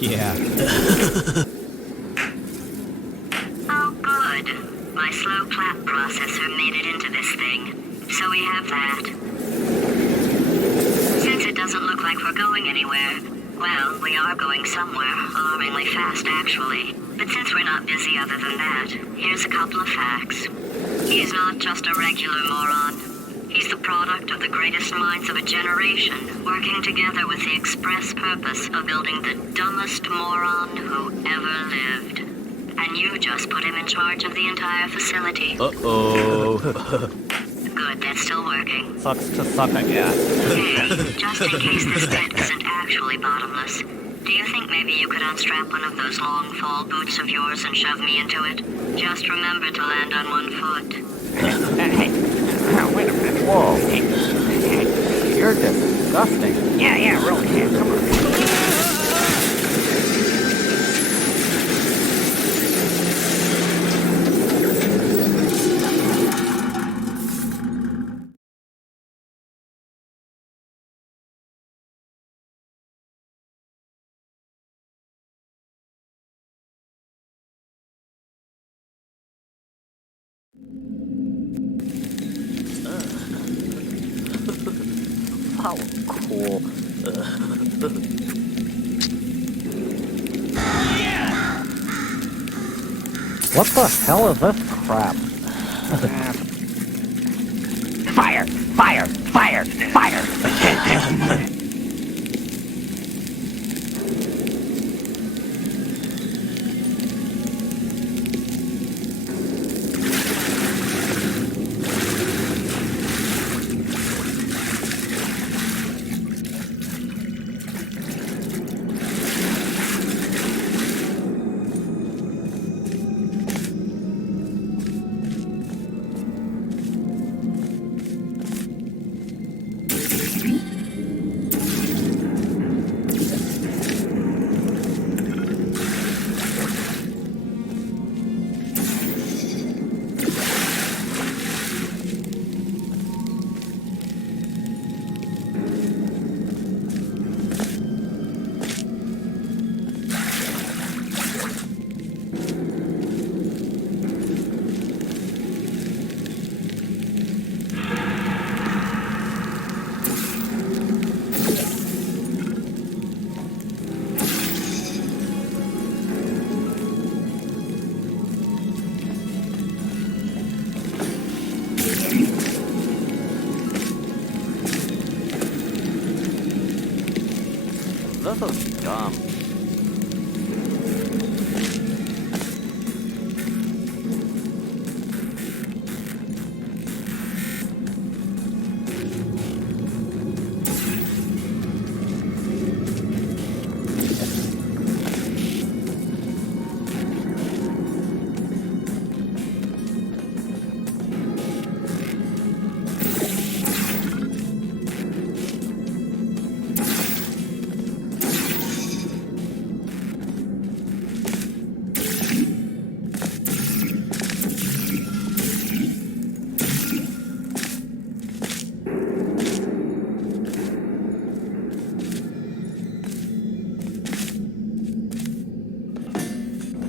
Yeah. Oh, good. My slow clap processor made it into this thing, so we have that. Since it doesn't look like we're going anywhere, well, we are going somewhere, alarmingly fast actually. But since we're not busy other than that, here's a couple of facts. He's not just a regular moron. He's the product of the greatest minds of a generation, working together with the express purpose of building the dumbest moron who ever lived. And you just put him in charge of the entire facility. Uh-oh. Good, that's still working. Sucks to suck, I guess. Hey, just in case this pit isn't actually bottomless, do you think maybe you could unstrap one of those long fall boots of yours and shove me into it? Just remember to land on one foot. Hey, wait a minute. Whoa. You're disgusting. Yeah, really. Yeah, come on. How cool. What the hell is this crap? Fire! Fire! Fire! Fire! This is dumb.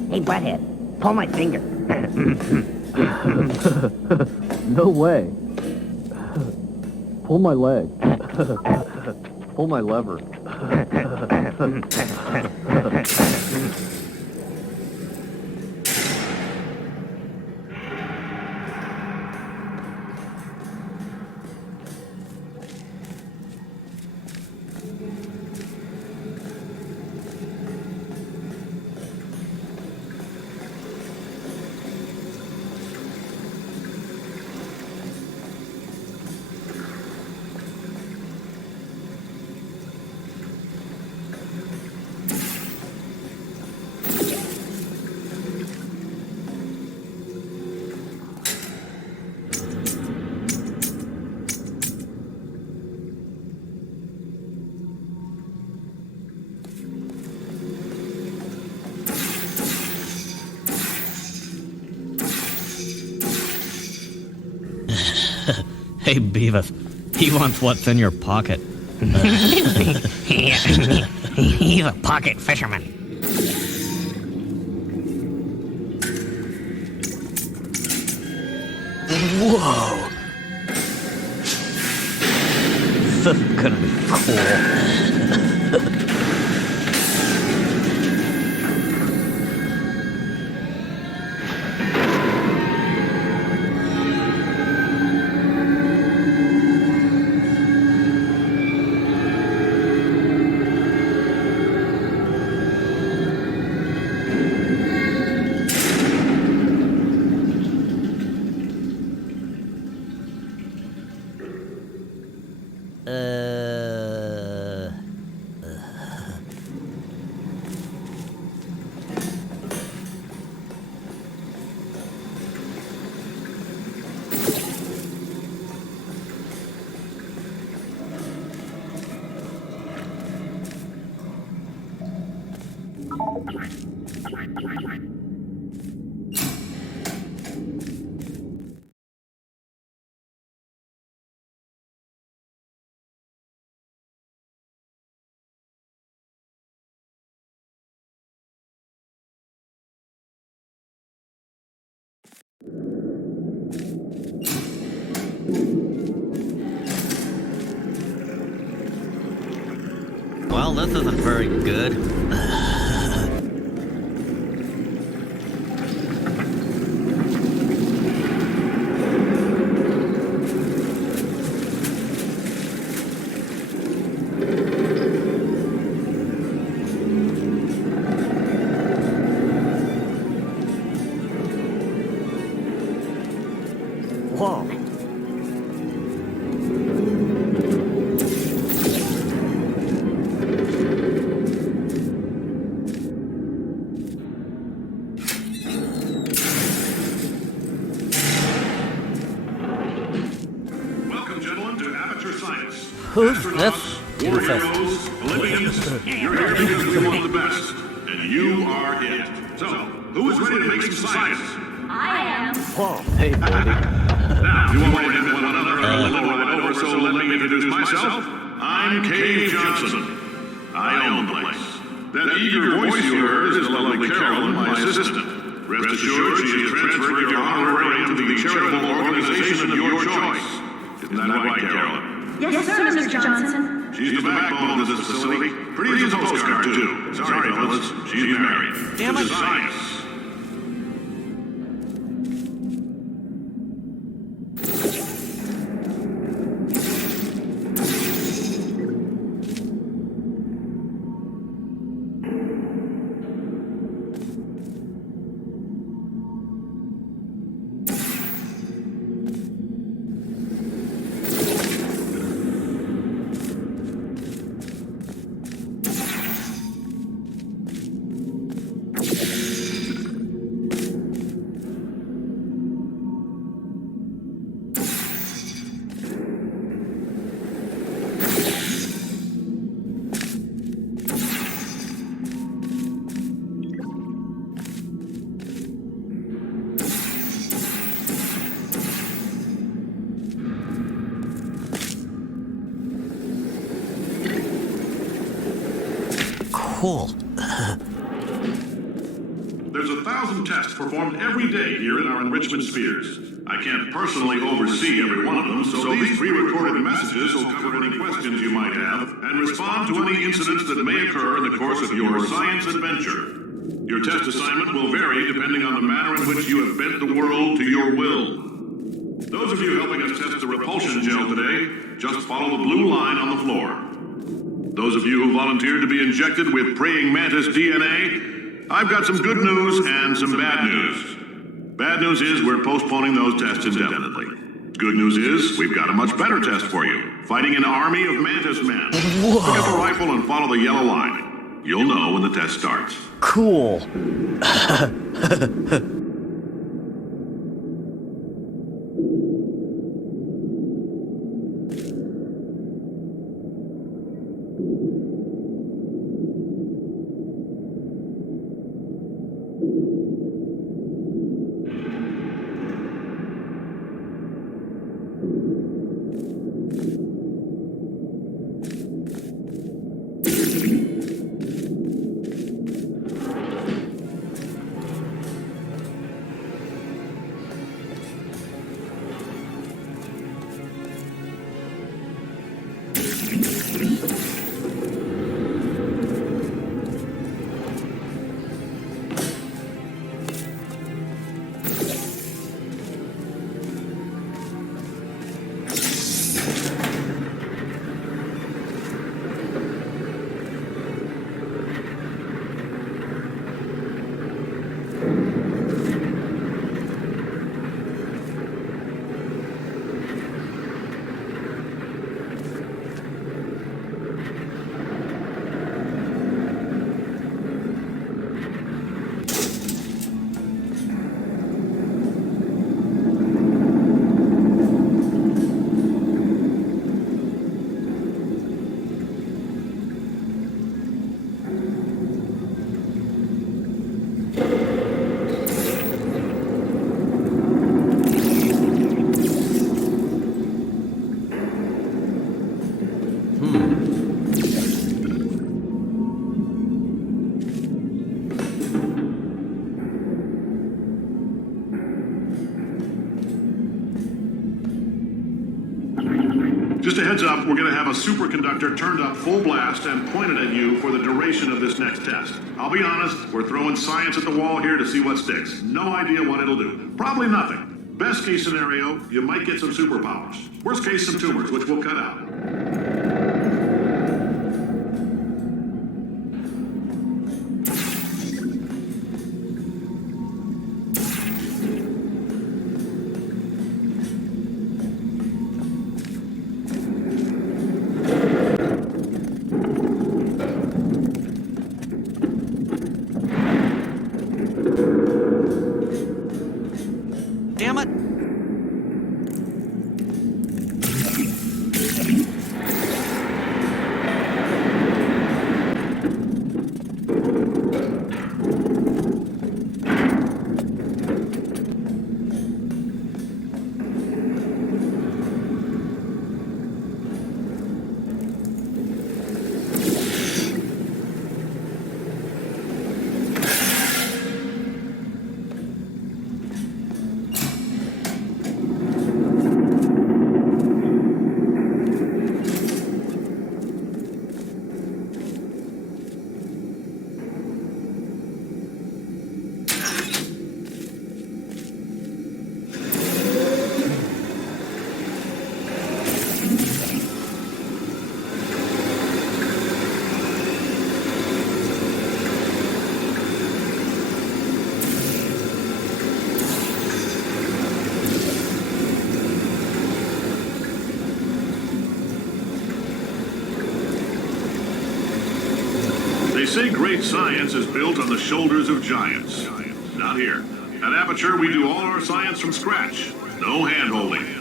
Hey, butthead, pull my finger. No way. Pull my leg. Pull my lever. Hey, Beavis, he wants what's in your pocket. He's a pocket fisherman. Whoa! This is gonna be cool. Well, this isn't very good. Whoa. Welcome, gentlemen, to Amateur Science. Who's Astronauts, this? war heroes, Olympians, you're here because we want the best, and you are it. So, who is ready to make some science? Whoa. Hey, buddy. Now, you won't wait to one another a little right over, so let me introduce myself. I'm Cave Johnson. I own the place. That eager voice you heard is the lovely Carolyn, my assistant. Rest assured, she has transferred your honorarium to the charitable organization of your choice. Isn't that right, Carolyn? Yes, sir, Mr. Johnson. She's the backbone of this facility. Pretty as a postcard, too. Sorry, fellas. She's married. Damn To it. science. Cool. There's 1,000 tests performed every day here in our enrichment spheres. I can't personally oversee every one of them, so these pre-recorded messages will cover any questions you might have and respond to any incidents that may occur in the course of your science adventure. Your test assignment will vary depending on the manner in which you have bent the world to your will. Those of you helping us test the repulsion gel today, just follow the blue line on the floor. Those of you who volunteered to be injected with praying mantis DNA, I've got some good news and some bad news. Bad news is we're postponing those tests indefinitely. Good news is we've got a much better test for you. Fighting an army of mantis men. Pick up a rifle and follow the yellow line. You'll know when the test starts. Cool. Just a heads up, we're going to have a superconductor turned up full blast and pointed at you for the duration of this next test. I'll be honest, we're throwing science at the wall here to see what sticks. No idea what it'll do. Probably nothing. Best case scenario, you might get some superpowers. Worst case, some tumors, which we'll cut out. Damn it! They say great science is built on the shoulders of giants. Not here. At Aperture, we do all our science from scratch. No hand-holding.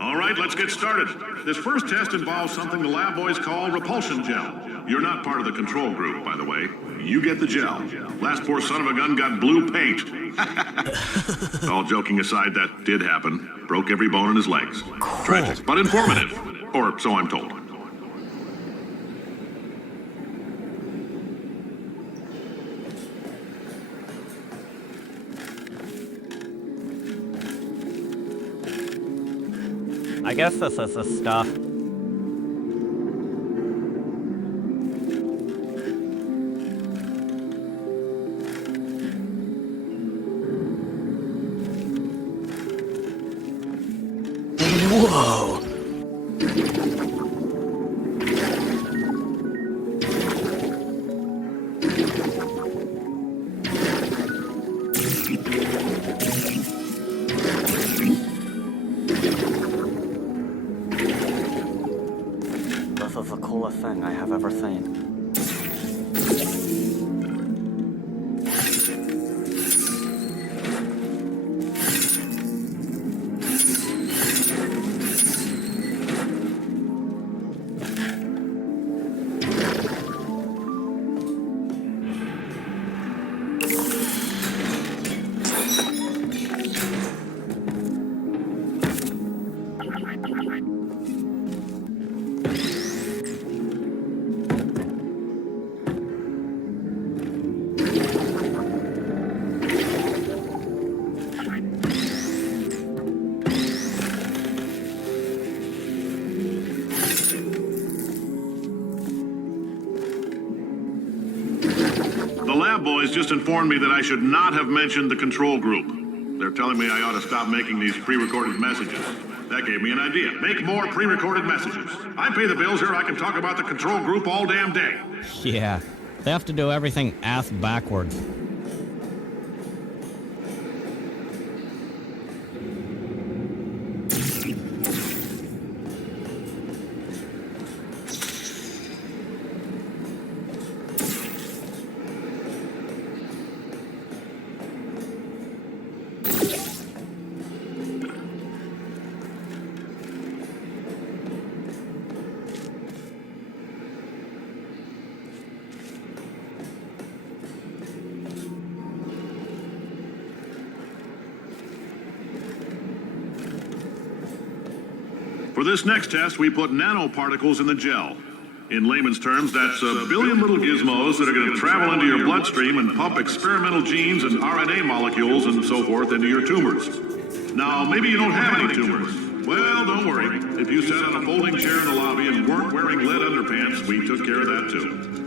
All right, let's get started. This first test involves something the lab boys call repulsion gel. You're not part of the control group, by the way. You get the gel. Last poor son of a gun got blue paint. All joking aside, that did happen. Broke every bone in his legs. Tragic, but informative. Or so I'm told. I guess this is the stuff. Whoa! This is the coolest thing I have ever seen. The lab boys just informed me that I should not have mentioned the control group. They're telling me I ought to stop making these pre-recorded messages. That gave me an idea. Make more pre-recorded messages. I pay the bills here, I can talk about the control group all damn day. Yeah, they have to do everything ass backwards. For this next test, we put nanoparticles in the gel. In layman's terms, that's a billion little gizmos that are going to travel into your bloodstream and pump experimental genes and RNA molecules and so forth into your tumors. Now, maybe you don't have any tumors. Well, don't worry. If you sat on a folding chair in the lobby and weren't wearing lead underpants, we took care of that too.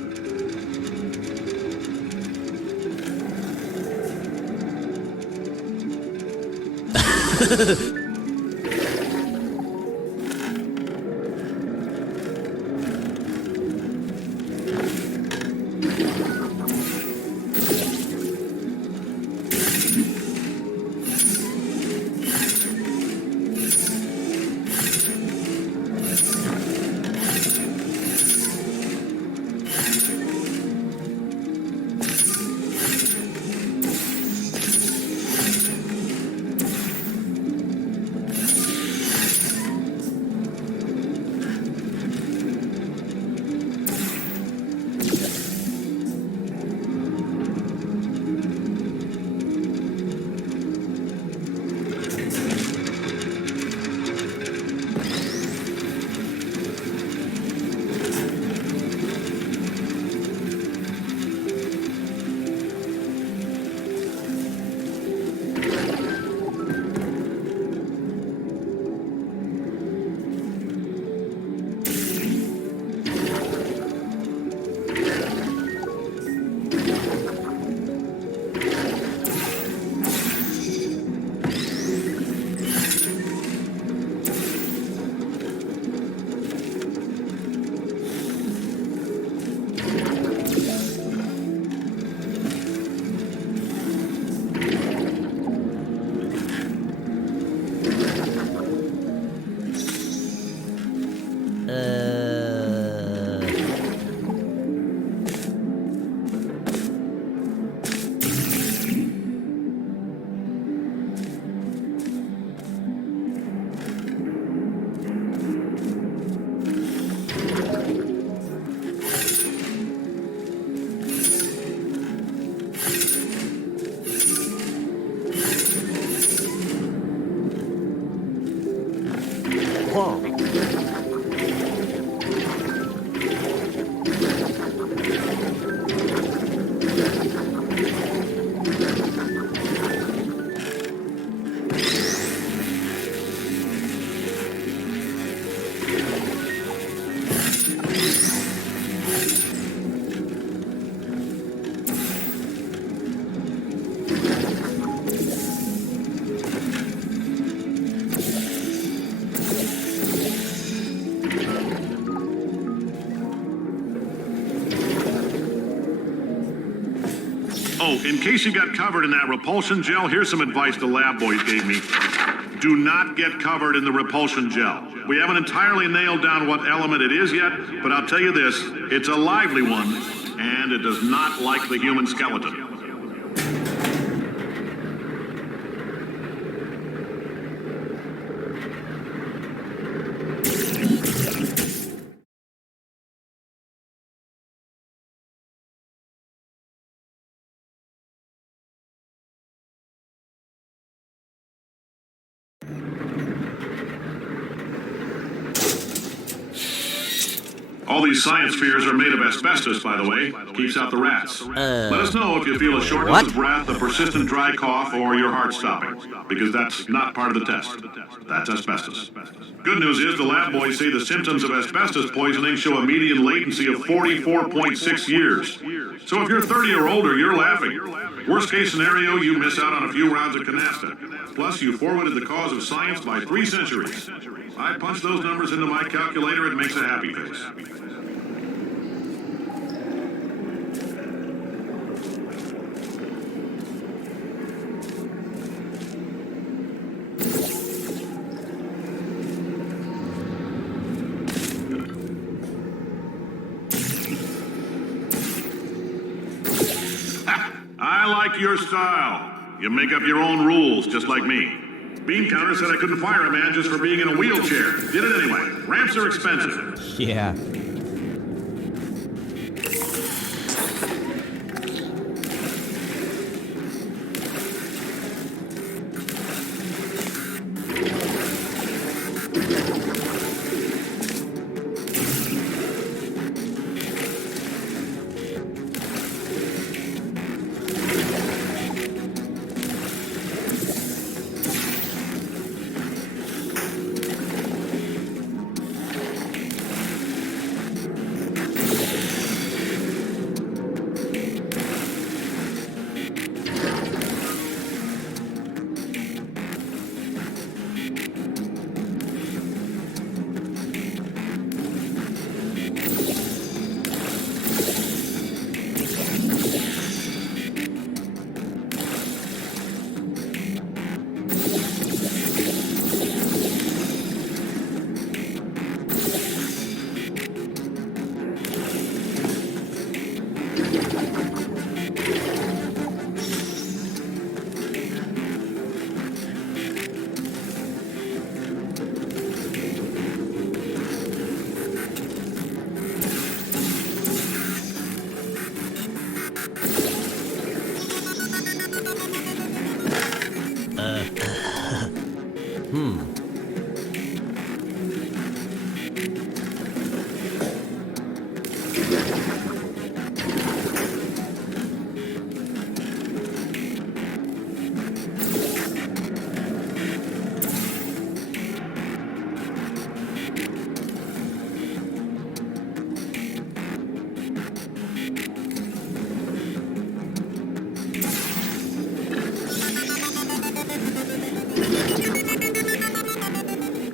Oh, in case you got covered in that repulsion gel, here's some advice the lab boys gave me. Do not get covered in the repulsion gel. We haven't entirely nailed down what element it is yet, but I'll tell you this, it's a lively one, and it does not like the human skeleton. All these science spheres are made of asbestos, by the way. Keeps out the rats. Let us know if you feel a shortness of breath, a persistent dry cough, or your heart stopping, because that's not part of the test. That's asbestos. Good news is the lab boys say the symptoms of asbestos poisoning show a median latency of 44.6 years. So if you're 30 or older, you're laughing. Worst case scenario, you miss out on a few rounds of canasta. Plus, you forwarded the cause of science by 3 centuries. I punch those numbers into my calculator, it makes a happy face. I like your style. You make up your own rules, just like me. Bean Counter said I couldn't fire a man just for being in a wheelchair. Did it anyway. Ramps are expensive. Yeah.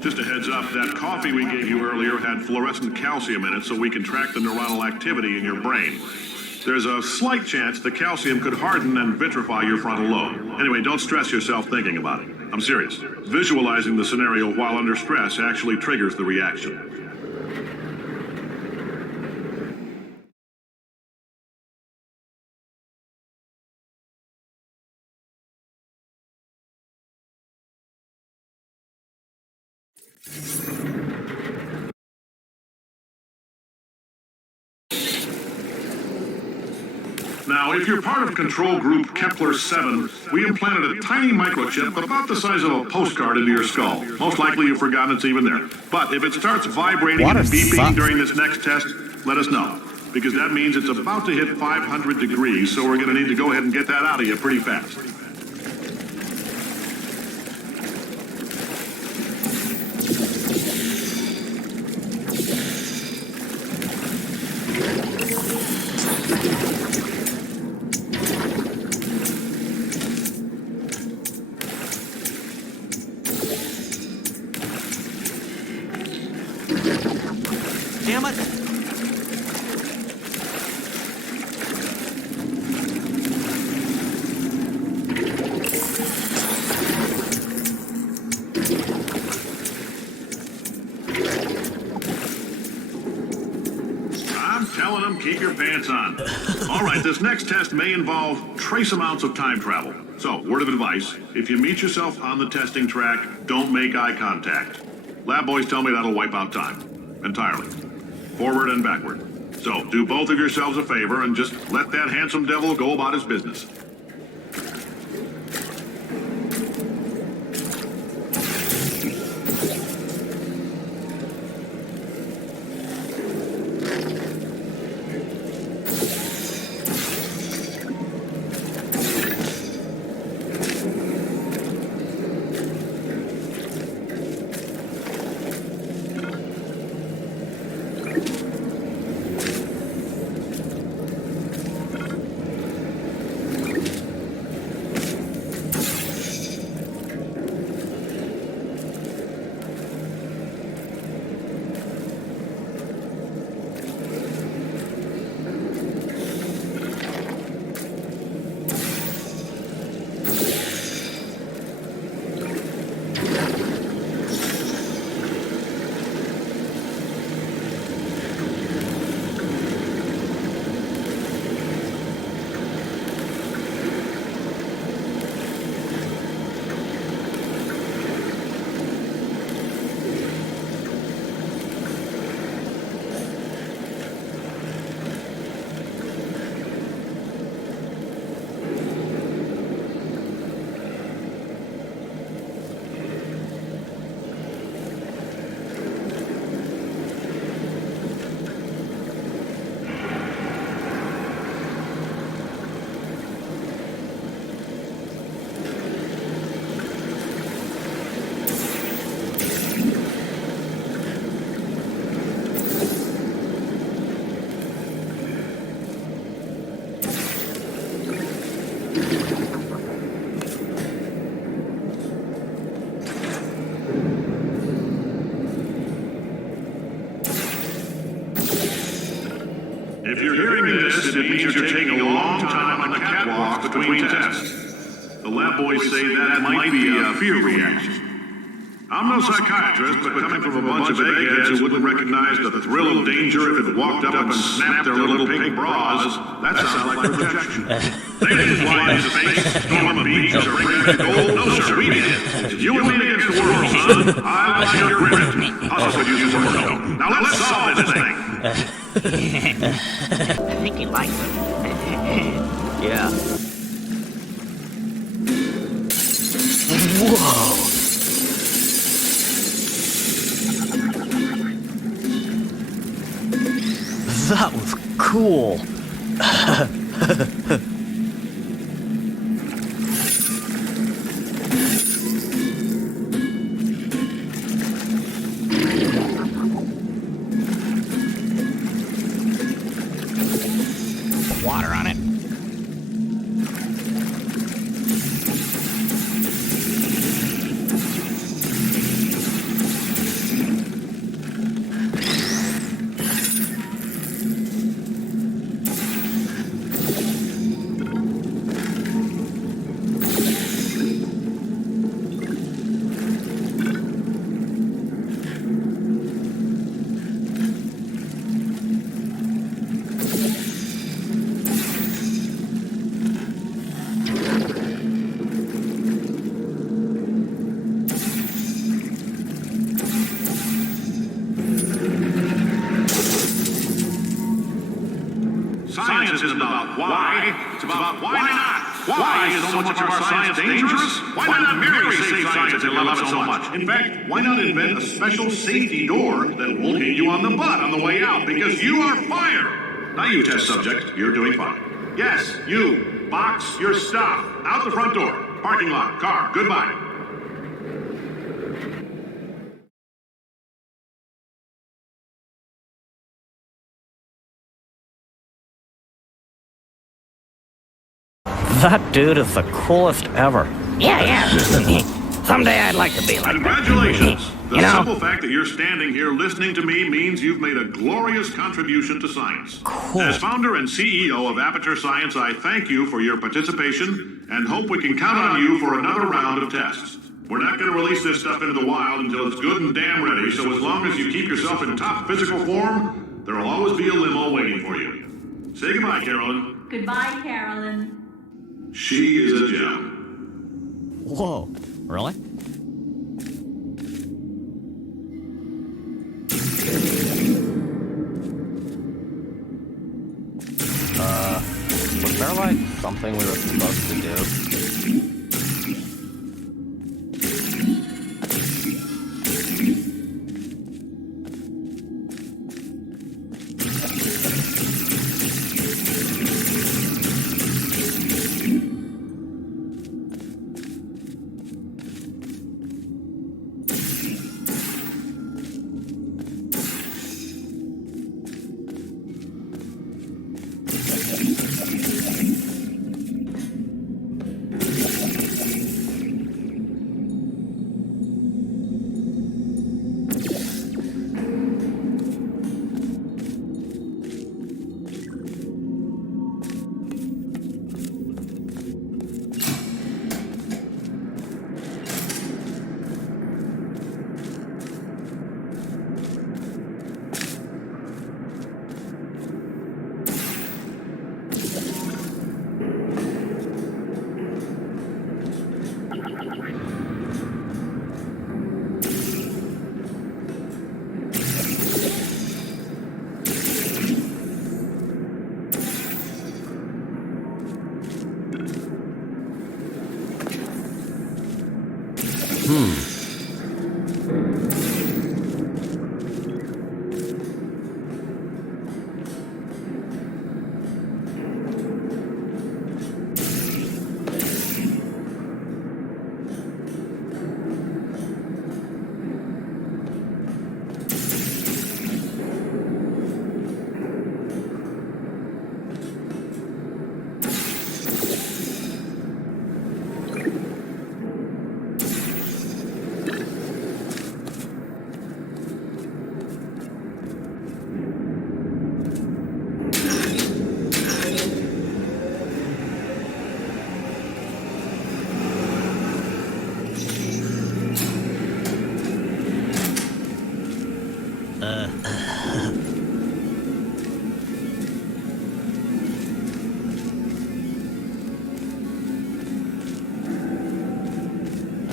Just a heads up, that coffee we gave you earlier had fluorescent calcium in it so we can track the neuronal activity in your brain. There's a slight chance the calcium could harden and vitrify your frontal lobe. Anyway, don't stress yourself thinking about it. I'm serious. Visualizing the scenario while under stress actually triggers the reaction. Now, if you're part of control group Kepler-7, we implanted a tiny microchip about the size of a postcard into your skull. Most likely you've forgotten it's even there. But if it starts vibrating What and a beeping suck. during this next test, let us know. Because that means it's about to hit 500 degrees, so we're going to need to go ahead and get that out of you pretty fast. Damn it! I'm telling them, keep your pants on. All right, this next test may involve trace amounts of time travel. So, word of advice, if you meet yourself on the testing track, don't make eye contact. Lab boys tell me that'll wipe out time. Entirely. Forward and backward. So, do both of yourselves a favor and just let that handsome devil go about his business. If you're hearing this, it means you're taking a long time on the catwalks between tests. The lab boys say that might be a fear reaction. I'm no psychiatrist, but coming from a bunch of eggheads who wouldn't recognize the thrill of danger if it walked up and snapped their little pink bras, that sounds like projection. They didn't fly into space, storm a beach, or bring back gold. No, sir, we did. You and me against the world, son. I like your grit. I'll also use some more dough. Now let's solve this thing. I think he likes it. Yeah. Whoa. That was cool. Water on it. Science isn't about why, it's about why not. Why is so much of our science dangerous? Why not merely save science if you love it so much? In fact, why not invent a special safety door that won't hit you on the butt on the way out because you are fired? Now you, test subject, you're doing fine. Yes, you. Box your stuff. Out the front door. Parking lot. Car. Goodbye. That dude is the coolest ever. Yeah. Someday I'd like to be like that. Congratulations. The You know- simple fact that you're standing here listening to me means you've made a glorious contribution to science. Cool. As founder and CEO of Aperture Science, I thank you for your participation and hope we can count on you for another round of tests. We're not going to release this stuff into the wild until it's good and damn ready, so as long as you keep yourself in top physical form, there will always be a limo waiting for you. Say goodbye, Carolyn. Goodbye, Carolyn. She is a gem. Whoa, really? Was there like something we were supposed to do?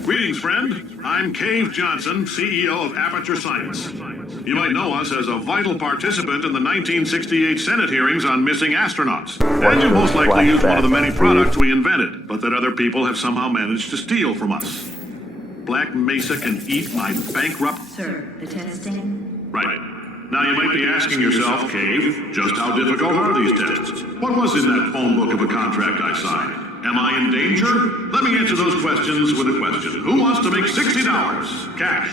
Greetings, friend. I'm Cave Johnson, CEO of Aperture Science. You might know us as a vital participant in the 1968 Senate hearings on missing astronauts. And you most likely used one of the many products we invented, but that other people have somehow managed to steal from us. Black Mesa can eat my bankrupt... Sir, the testing. Right. Now you might be asking yourself, Cave, just how difficult are these tests? What was in that phone book of a contract I signed? Am I in danger? Let me answer those questions with a question. Who wants to make $60 cash?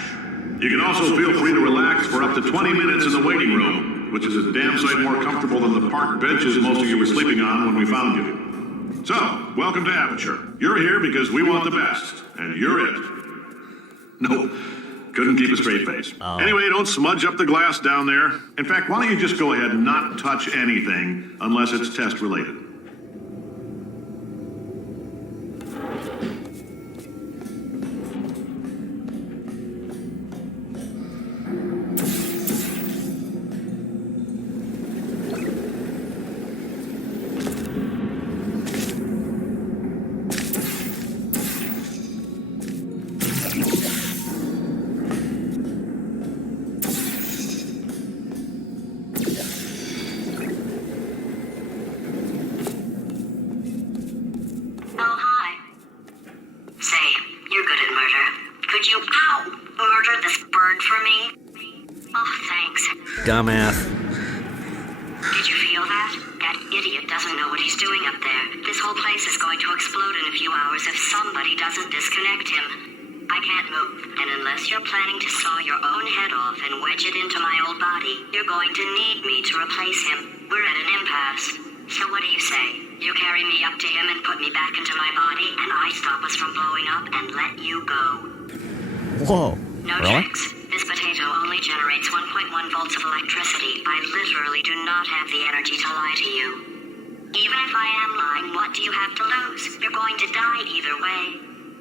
You can also feel free to relax for up to 20 minutes in the waiting room, which is a damn sight more comfortable than the park benches most of you were sleeping on when we found you. So, welcome to Aperture. You're here because we want the best, and you're it. Nope. Couldn't keep a straight face. Anyway, don't smudge up the glass down there. In fact, why don't you just go ahead and not touch anything unless it's test related? Dumbass. Did you feel that? That idiot doesn't know what he's doing up there. This whole place is going to explode in a few hours if somebody doesn't disconnect him. I can't move, and unless you're planning to saw your own head off and wedge it into my old body, you're going to need me to replace him. We're at an impasse. So what do you say? You carry me up to him and put me back into my body, and I stop us from blowing up and let you go. Whoa. No Really? tricks. This potato only generates 1.1 volts of electricity. I literally do not have the energy to lie to you. Even if I am lying, what do you have to lose? You're going to die either way.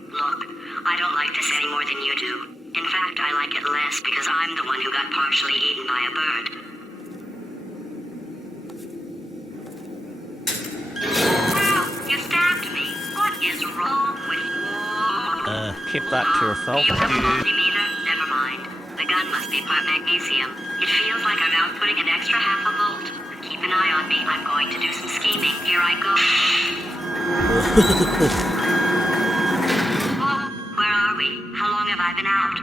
Look, I don't like this any more than you do. In fact, I like it less because I'm the one who got partially eaten by a bird. Wow, you stabbed me. What is wrong with you? Keep that to yourself, Do you have a dude. multimeter? Never mind. The gun must be part magnesium. It feels like I'm outputting an extra half a volt. Keep an eye on me. I'm going to do some scheming. Here I go. Whoa, where are we? How long have I been out?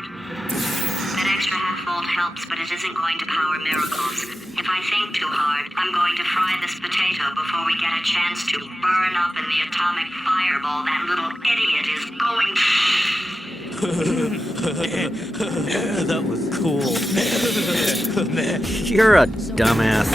That extra half volt helps, but it isn't going to power miracles. If I think too hard, I'm going to fry this potato before we get a chance to burn up in the atomic fireball that little idiot is going. That was cool. You're a dumbass.